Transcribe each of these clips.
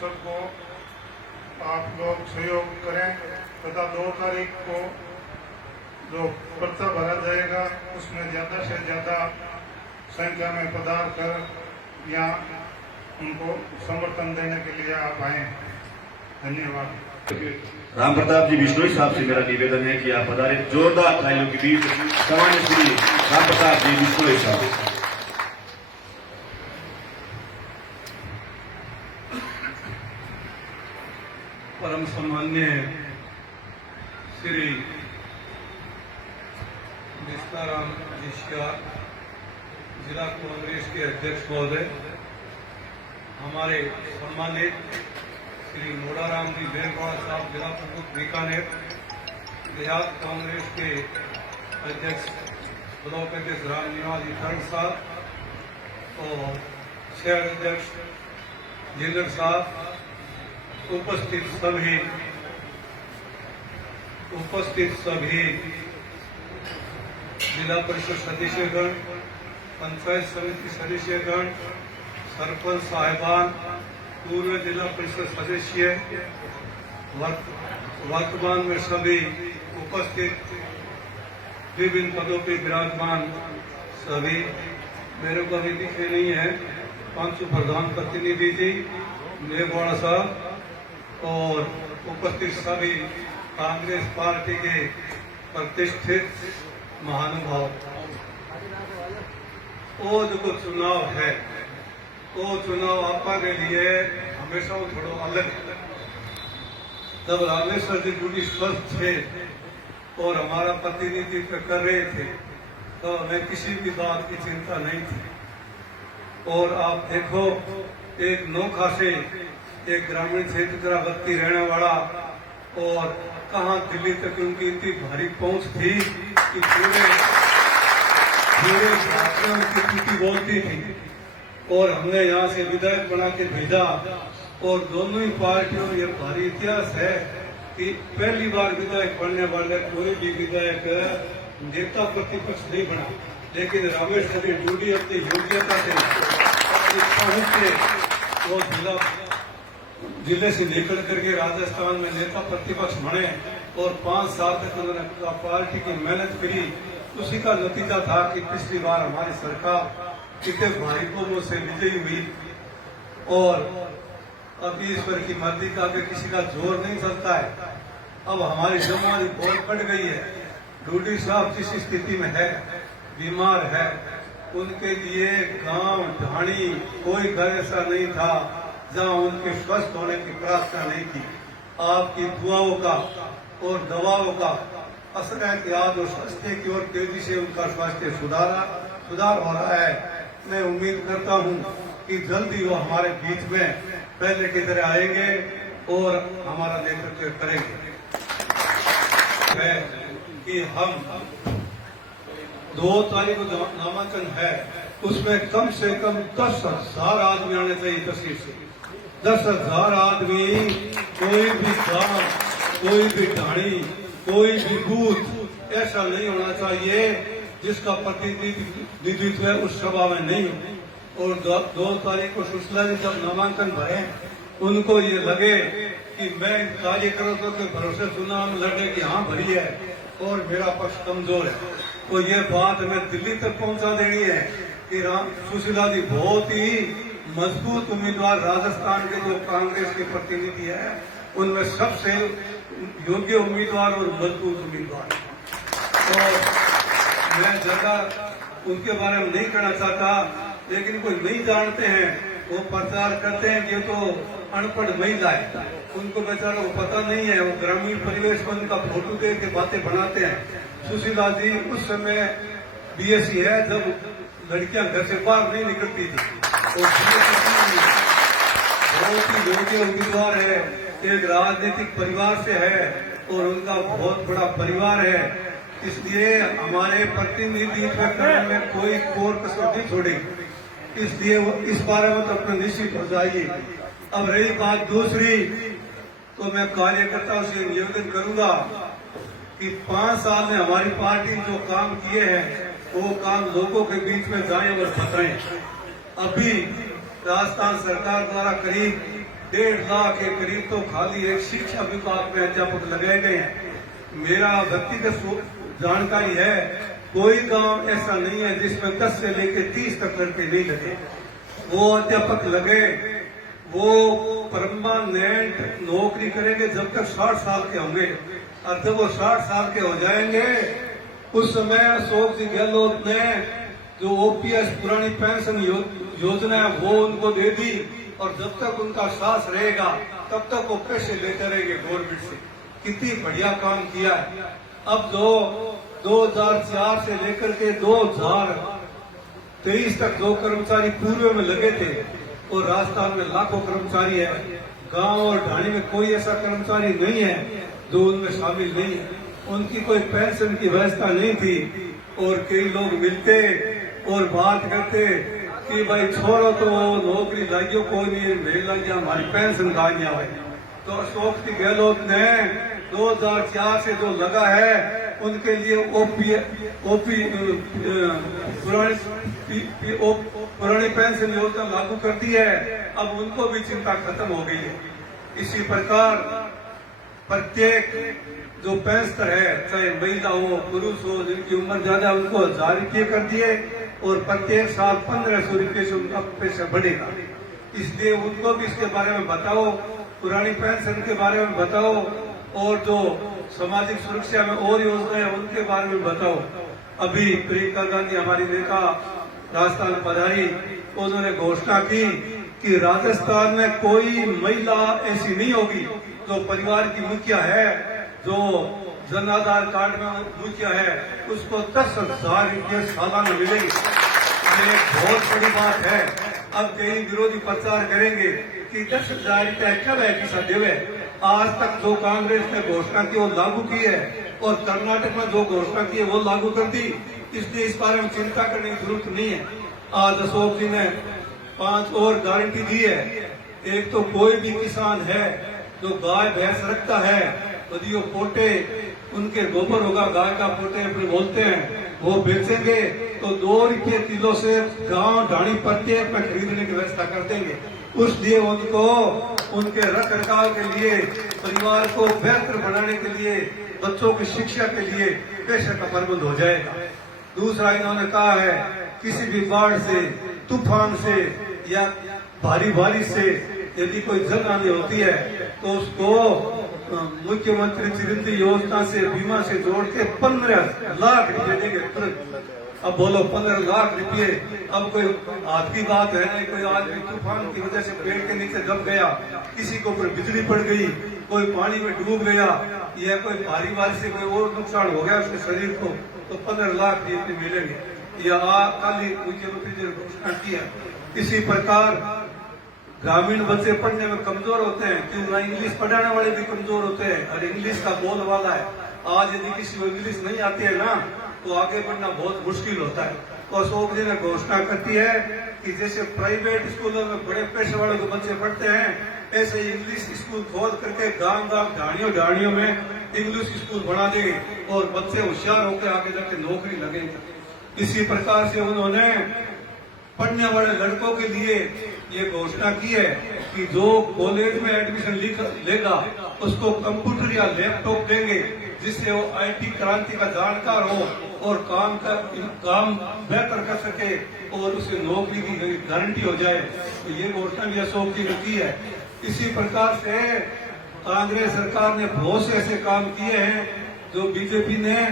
सबको आप लोग सहयोग करें तथा 2 तारीख को जो पर्चा भरा जाएगा उसमें ज़्यादा से ज़्यादा संख्या में पधार कर यहाँ उनको समर्थन देने के लिए आप आए। धन्यवाद। राम प्रताप जी बिश्नोई साहब से मेरा निवेदन है कि आप पधारे। जोरदार तालियों के बीच सामान्य श्री राम प्रताप जी बिश्नोई साहब। परम सम्मान्य श्री निष्ठाराम जिशिया जिला कांग्रेस के अध्यक्ष महोदय, हमारे सम्मानित श्री मोड़ाराम जी बेरवाड़ा साहब जिला प्रमुख बीकानेर, देहात कांग्रेस के अध्यक्ष ब्लॉक अध्यक्ष राम निवास जी खड़ग साहब और शहर अध्यक्ष जिंदर साहब, उपस्थित सभी जिला परिषद सदस्यगण, पंचायत समिति सदस्यगण, सरपंच साहिबान, पूर्व जिला परिषद सदस्य, वर्तमान में सभी उपस्थित विभिन्न पदों पर विराजमान सभी, मेरे को अभी दिखे नहीं है, पांचों प्रधान प्रतिनिधि जी, मेघवाड़ा साहब और उपस्थित सभी कांग्रेस पार्टी के प्रतिष्ठित महानुभाव। वो जो चुनाव है वो चुनाव आपा के लिए हमेशा वो थोड़ा अलग है। जब रामेश्वर जी ड्यूटी स्वस्थ थे और हमारा प्रतिनिधित्व कर रहे थे तो हमें किसी भी बात की चिंता नहीं थी। और आप देखो, एक नोखा से एक ग्रामीण क्षेत्र का व्यक्ति रहने वाला और कहाँ दिल्ली तक उनकी इतनी भारी पहुंच थी कि पूरे भाषण में उनकी टूटी बोलती थी और हमने यहाँ से विधायक बना के भेजा। और दोनों ही पार्टियों में यह भारी इतिहास है कि पहली बार विधायक बनने वाले कोई भी विधायक नेता प्रतिपक्ष नहीं बना, लेकिन रामेश्वर की ड्यूटी अपनी योग्यता से अपनी पहुंच से वो जिले से लेकर करके राजस्थान में नेता प्रतिपक्ष बने और 5 साल तक उन्होंने पार्टी की मेहनत करी। उसी का नतीजा था कि पिछली बार हमारी सरकार इतने भारी बहुमत से विजयी हुई। और अब ईश्वर की मर्जी का आगे किसी का जोर नहीं चलता है। अब हमारी जमानी बहुत बढ़ गई है। डूडी साहब जिस स्थिति में है, बीमार है, उनके लिए गांव ढाणी कोई घर ऐसा नहीं था जहां उनके स्वस्थ होने की प्रार्थना नहीं थी। आपकी दुआओं का और दवाओं का असर है कि आज वो स्वास्थ्य की ओर तेजी से उनका स्वास्थ्य सुधार हो रहा है। मैं उम्मीद करता हूं कि जल्दी वो हमारे बीच में पहले की तरह आएंगे और हमारा नेतृत्व करेंगे। है कि हम 2 तारीख को नामांकन है, उसमें कम से कम 10,000 आदमी आने चाहिए। तस्वीर से 10,000 आदमी, कोई भी गांव, कोई भी ढाणी, कोई भी बूथ ऐसा नहीं होना चाहिए जिसका प्रतिनिधित्व उस सभा में नहीं हो। और 2 तारीख को सुशीला जी जब नामांकन भरे, उनको ये लगे कि मैं कार्यकर्ताओं के भरोसे चुनाव में लड़ने की हाँ भरी है और मेरा पक्ष कमजोर है, तो ये बात हमें दिल्ली तक पहुंचा देनी है कि सुशीला जी बहुत ही मजबूत उम्मीदवार, राजस्थान के जो कांग्रेस के प्रतिनिधि है उनमें सबसे योग्य उम्मीदवार और मजबूत उम्मीदवार। और मैं ज्यादा उनके बारे में नहीं कहना चाहता, लेकिन कोई नहीं जानते हैं वो प्रचार करते हैं कि ये तो अनपढ़ महिला है, उनको बेचारों को पता नहीं है। वो ग्रामीण परिवेश में उनका फोटो दे के बातें बनाते हैं। सुशीला जी उस समय बीएससी है जब लड़कियां घर से बाहर नहीं निकलती थी। बहुत ही योग्य उम्मीदवार है, एक राजनीतिक परिवार से है और उनका बहुत बड़ा परिवार है। इसलिए हमारे प्रतिनिधित्व करने में कोई कोर कसर नहीं छोड़ेगी। इसलिए वो इस बारे में तो अपना निश्चित हो जाइए। अब रही बात दूसरी, तो मैं कार्यकर्ताओं से निवेदन करूंगा कि 5 साल में हमारी पार्टी जो काम किए हैं वो काम लोगों के बीच में जाएं और बताएं। अभी राजस्थान सरकार द्वारा करीब 1.5 लाख के करीब तो खाली एक शिक्षा विभाग में अध्यापक लगाए गए हैं। मेरा व्यक्तिगत जानकारी है, कोई गांव ऐसा नहीं है जिसमें 10 से लेकर 30 तक लड़के नहीं लगे। वो अध्यापक लगे, वो परमानेंट नौकरी करेंगे जब तक 60 साल के होंगे, और जब वो 60 साल के हो जाएंगे उस समय अशोक जी गहलोत ने जो ओपीएस पुरानी पेंशन योजना है वो उनको दे दी, और जब तक उनका साथ रहेगा तब तक वो पैसे लेते रहेंगे गवर्नमेंट से। कितनी बढ़िया काम किया है। अब जो 2004 से लेकर के 2023 तक जो कर्मचारी पूर्व में लगे थे, और राजस्थान में लाखों कर्मचारी है, गांव और ढाणी में कोई ऐसा कर्मचारी नहीं है जो उनमें शामिल नहीं है। उनकी कोई पेंशन की व्यवस्था नहीं थी, और कई लोग मिलते और बात करते कि भाई छोड़ो तो नौकरी लाइयो, कोई नहीं मेल लग गया, हमारी पेंशन कहा नहीं आए। तो अशोक जी गहलोत ने 2004 से जो लगा है उनके लिए पुरानी पेंशन योजना लागू कर दी है। अब उनको भी चिंता खत्म हो गई है। इसी प्रकार प्रत्येक जो पेंशनर है, चाहे महिला हो पुरुष हो, जिनकी उम्र ज्यादा उनको 1000 रुपये कर दिए, और प्रत्येक साल 1500 रुपये से उनका पैसा बढ़ेगा। इसलिए उनको भी इसके बारे में बताओ, पुरानी पेंशन के बारे में बताओ, और जो सामाजिक सुरक्षा में और योजनाएं है उनके बारे में बताओ। अभी प्रियंका गांधी हमारी नेता राजस्थान पधारी, उन्होंने घोषणा की कि राजस्थान में कोई महिला ऐसी नहीं होगी जो परिवार की मुखिया है, जो जन आधार कार्ड में मुखिया है, उसको 10,000 रुपये सालाना मिलेंगे। ये बहुत बड़ी बात है। अब कई विरोधी प्रचार करेंगे कि 10,000 रुपया कब है किसा देवे। आज तक जो कांग्रेस ने घोषणा की वो लागू की है, और कर्नाटक में जो घोषणा की है वो लागू कर दी। इसलिए इस बारे में चिंता करने की जरूरत नहीं है। आज अशोक जी ने 5 और गारंटी दी है। एक तो कोई भी किसान है जो गाय भैंस रखता है, यदि वो पोटे उनके गोबर होगा, गाय का पोटे अपने बोलते हैं, वो बेचेंगे तो 2 रुपये किलो से गांव ढाणी प्रत्येक में खरीदने की व्यवस्था कर देंगे। उसलिए उनको उनके रख रखाव के लिए, परिवार को बेहतर बनाने के लिए, बच्चों की शिक्षा के लिए पैसे का प्रबंध हो जाएगा। दूसरा इन्होंने कहा है, किसी भी बाढ़ से, तूफान से या भारी बारिश से यदि कोई जन हानि होती है तो उसको मुख्यमंत्री चिरंजी योजना से बीमा से जोड़ के 15 लाख रुपए देंगे तुरंत। अब बोलो 15 लाख रुपए। अब कोई हाथ की बात है नहीं, कोई आदमी तूफान की वजह से पेड़ के नीचे दब गया, किसी को ऊपर बिजली पड़ गई, कोई पानी में डूब गया, या कोई भारी बारिश से कोई और नुकसान हो गया उसके शरीर को, तो 15 लाख रुपए मिलेंगे। यह कल ही मुख्यमंत्री जी ने घोषणा किया। इसी प्रकार ग्रामीण बच्चे पढ़ने में कमजोर होते हैं, क्यों ना इंग्लिश पढ़ाने वाले भी कमजोर होते हैं, और इंग्लिश का बोल वाला है। आज यदि किसी को इंग्लिश नहीं आती है ना, तो आगे बढ़ना बहुत मुश्किल होता है। तो अशोक जी ने घोषणा करती है कि जैसे प्राइवेट स्कूलों में बड़े पैसे वाले को बच्चे पढ़ते हैं, ऐसे इंग्लिश स्कूल खोल करके गांव ढाणियों में इंग्लिश स्कूल बना देंगे, और बच्चे होशियार होकर आगे जाके नौकरी लगेंगे। इसी प्रकार से उन्होंने पढ़ने वाले लड़कों के लिए ये घोषणा की है कि जो कॉलेज में एडमिशन लेगा उसको कंप्यूटर या लैपटॉप देंगे, जिससे वो आईटी क्रांति का जानकार हो और काम बेहतर कर सके, और उसे नौकरी की गारंटी हो जाए। तो ये घोषणा भी अशोक जी ने की है। इसी प्रकार से कांग्रेस सरकार ने बहुत से ऐसे काम किए हैं जो बीजेपी ने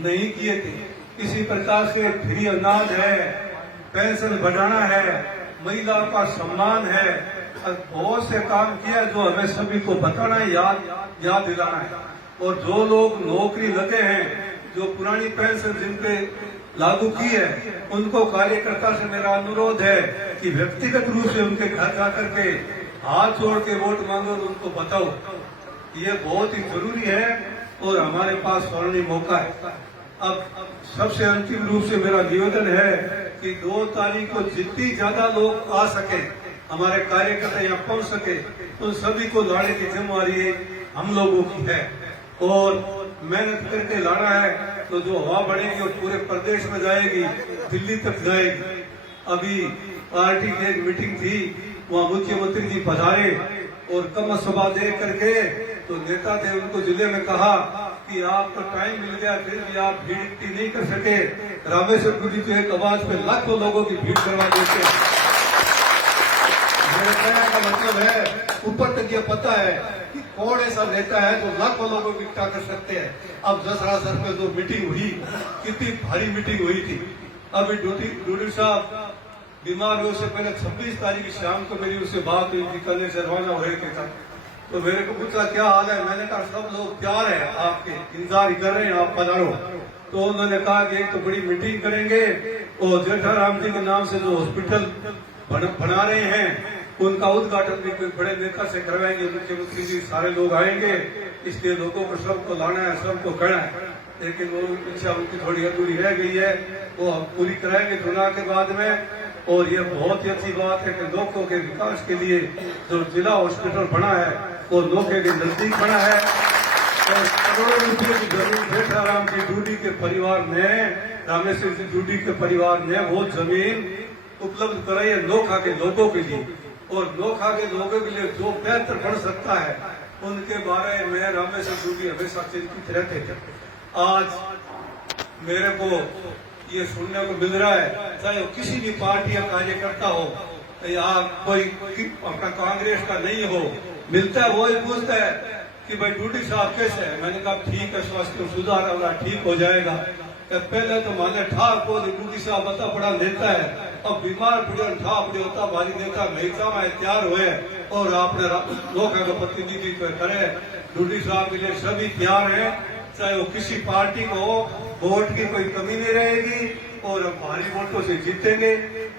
नहीं किए थे। इसी प्रकार से फ्री अनाज है, पेंशन बढ़ाना है, महिलाओं का सम्मान है, और बहुत से काम किया जो हमें सभी को बताना है, याद दिलाना है। और जो लोग नौकरी लगे हैं, जो पुरानी पेंशन जिन पे लागू की है, उनको कार्यकर्ता से मेरा अनुरोध है कि व्यक्तिगत रूप से उनके घर जाकर के हाथ जोड़ के वोट मांगो और उनको बताओ। ये बहुत ही जरूरी है, और हमारे पास स्वर्णिम मौका है। अब सबसे अंतिम रूप से मेरा निवेदन है कि 2 तारीख को जितनी ज्यादा लोग आ सके, हमारे कार्यकर्ता यहाँ पहुंच सके, उन सभी को लाने की जिम्मेवारी हम लोगों की है। और मेहनत करके लाना है तो जो हवा बढ़ेगी वो पूरे प्रदेश में जाएगी, दिल्ली तक जाएगी। अभी पार्टी की एक मीटिंग थी, वहाँ मुख्यमंत्री जी पधारे, और कम सभा दे करके तो नेता थे उनको जिले में कहा कि आपको टाइम मिल गया फिर भी आप भीड़ इकट्ठी नहीं कर सके। रामेश्वर गुडी तो एक आवाज पे लाखों लोगों की भीड़ करवा देते हैं। मेरे कहने का मतलब है ऊपर तक ये पता है कि कौन ऐसा नेता है जो लाखों लोगों को इकट्ठा कर सकते हैं। अब जसरा सर में जो मीटिंग हुई कितनी भारी मीटिंग हुई थी। अभी डूडी साहब बीमार हुए से पहले 26 तारीख की शाम को मेरी उससे बात हुई थी, कल से रवाना हुए के था। तो मेरे को पूछा क्या हाल है, मैंने कहा सब लोग प्यार है आपके, इंतजार कर रहे हैं आप पधारो। तो उन्होंने कहा कि एक तो बड़ी मीटिंग करेंगे और जेठाराम जी के नाम से जो हॉस्पिटल बना रहे हैं उनका उद्घाटन भी कोई बड़े नेता से करवाएंगे, मुख्यमंत्री जी सारे लोग आएंगे, इसलिए लोगों को सबको लाना है, सबको करना है। लेकिन वो इच्छा उनकी थोड़ी अधूरी रह गई है, वो हम पूरी कराएंगे चुनाव के बाद में। और ये बहुत ही अच्छी बात है कि लोगों के विकास के लिए जो जिला हॉस्पिटल बना है वो लोगों के नजदीक बना है और करोड़ों रुपये की जमीन जेठाराम जी डूडी के परिवार ने, रामेश्वर जी डूडी के परिवार ने वो जमीन उपलब्ध कराई है नोखा के लोगों के लिए। और नोखा के लोगों के लिए जो बेहतर बढ़ सकता है उनके बारे में रामेश्वर डूडी हमेशा चिंतित रहते थे। आज मेरे को ये सुनने को मिल रहा है, चाहे वो किसी भी पार्टी का कार्यकर्ता हो या कोई अपना कांग्रेस का नहीं हो, मिलता है वो ही पूछता है कि भाई डूडी साहब कैसे है। मैंने कहा ठीक है, स्वास्थ्य सुधार होगा, ठीक हो जाएगा। पहले तो माने ठाक को डूडी साहब बता बड़ा नेता है, अब बीमार पड़े ठा पड़े होता भारी नेता मेहता में तैयार हुए और आपने लोगों का प्रतिनिधित्व करे। डूडी साहब के लिए सभी तैयार है, चाहे वो किसी पार्टी को हो, वोट की कोई कमी नहीं रहेगी और हम भारी वोटों से जीतेंगे।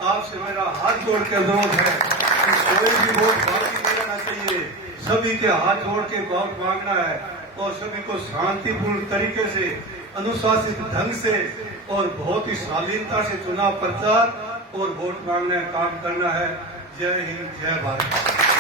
आपसे मेरा हाथ जोड़ के अनुरोध है कि कोई भी वोट बाकी नहीं रहना चाहिए, सभी के हाथ जोड़ के वोट मांगना है और सभी को शांतिपूर्ण तरीके से, अनुशासित ढंग से और बहुत ही शालीनता से चुनाव प्रचार और वोट मांगने का काम करना है। जय हिंद, जय भारत।